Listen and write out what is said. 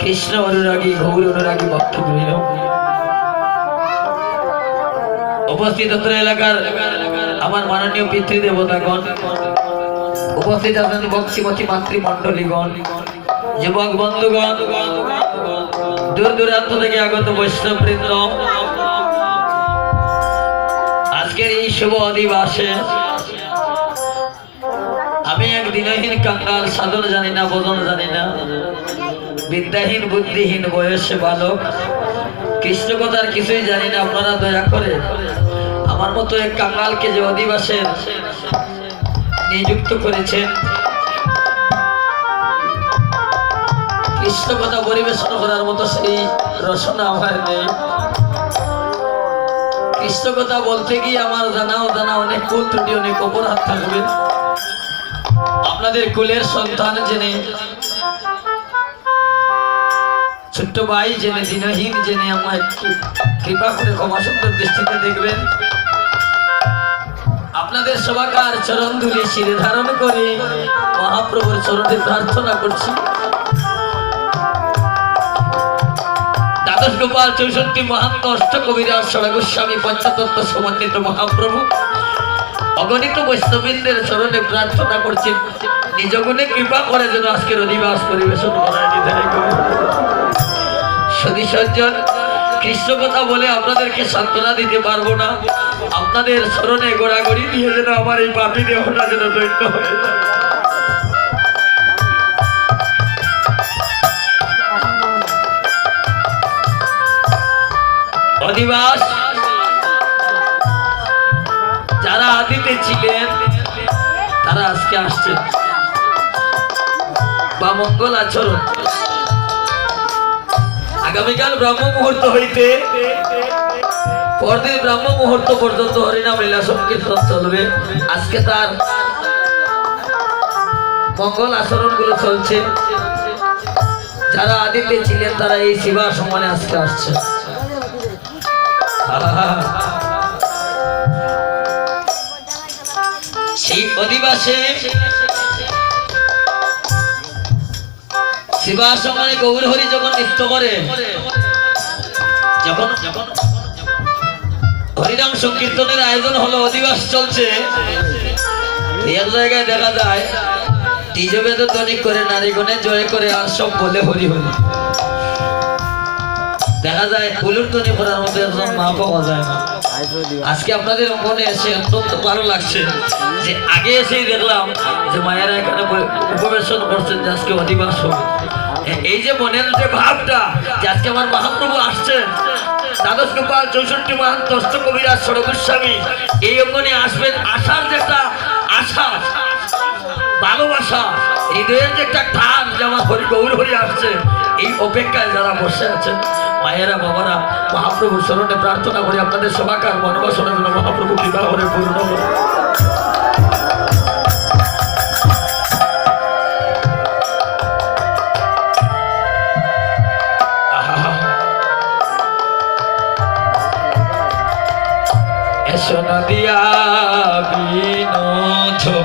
কৃষ্ণ অনুরাগী গৌর অনুরাগী ভক্তবৃন্দ উপস্থিত অত্র এলাকার আমার মাননীয় পিতৃদেবতাগণ, উপস্থিত আছেন বক্সিমতী মাতৃমণ্ডলীগণ, যুবক বন্ধুগণ, দূর দূরান্ত থেকে আগত বৈষ্ণববৃন্দ, আজকের এই শুভ অধিবাসে আমি এক দিনহীন কাঙ্গাল, সাধন জানি না, বোধন জানি না, বিদ্যাহীন বুদ্ধিহীন বয়সে বালক, কৃষ্ণ কথার কিছুই জানি না। আপনারা দয়া করে আমার মতো এক কাঙ্গালকে যে অধিবাসের নিযুক্ত করেছেন, কৃষ্ণ কথা পরিবেশন করার মতো সেই রসনা আমার নেই। কৃষ্ণ কথা বলতে গিয়ে আমার জানা অনেক কুল ত্রুটি, অনেক অপরাধ থাকবে। আপনাদের কুলের সন্তান জেনে, ছোট্ট ভাই জেনে, দিনহীন জেনে আমায় কৃপা করে ক্ষমা সুন্দর দৃষ্টিতে দেখবেন। আপনাদের সবাকার চরণ ধুলি শিরে ধারণ করে মহাপ্রভুর চরণে প্রার্থনা করছি। দ্বাদশ গোপাল 64 মহান্ত অষ্টকবিরাজ ষড় গোস্বামী পঞ্চতত্ত্ব সমন্বিত মহাপ্রভু অগণিত বৈষ্ণবীদের চরণে প্রার্থনা করছেন নিজ গুণে কৃপা করে যেন আজকের অধিবাস পরিবেশন করায় নির্ধারণ করে। সতী সজ্জন, কৃষ্ণ কথা বলে আপনাদেরকে সান্ত্বনা দিতে পারবো না। আপনাদের চরণে গোড়াগড়ি দিয়ে যেন আমার এই পাপী দেহটা যেন দৈন্য হয়ে যায়। অধিবাস যারা আদিতে ছিলেন তারা আজকে আসছেন, বা মঙ্গল আচরণ। আগামীকাল ব্রাহ্ম মুহূর্ত হইতে পরদিন ব্রাহ্ম মুহূর্ত পর্যন্ত হরিনাম লীলা সংকীর্তন চলবে। আজকে তার মঙ্গল আচরণ গুলো চলছে। যারা আদিতে ছিলেন তারা এই সেবা সম্মানে আজকে আসছে। সেই অধিবাসে সেবা সম্মানে গৌর হরি যখন নৃত্য করে, যখন হরিনাম সংকীর্তনের আয়োজন হলো, অধিবাস চলছে, এক জায়গায় দেখা যায় দ্বিজবেদ ধ্বনি করে নারীগণে জয় করে আর সব বলে হরি হরি। দেখা যায় ফুলুর ধ্বনি করার মতো একজন মা পাওয়া যায় না। আজকে আপনাদের মনে এসে অত্যন্ত ভালো লাগছে যে আগে এসেই দেখলাম যে মায়েরা এখানে উপবেশন করছেন, যে আজকে অধিবাস হবে। এই যে মনের যে ভাবটা যে আজকে আমার মহাপ্রভু আসছেন, দ্বাদশ গোপাল 64 মহান্ত অষ্টকবিরাজ ষড় গোস্বামী এই অঙ্গনে আসবেন, আসার যে একটা আশা, ভালোবাসা, হৃদয়ের যে একটা টান যে আমার হরি গৌর হরি আসছে, এই অপেক্ষায় যারা বসে আছেন মায়েরা বাবারা, মহাপ্রভুর চরণে প্রার্থনা করি আপনাদের সবাকার মনোবাসনের জন্য মহাপ্রভু কৃপা করে পূর্ণ করে।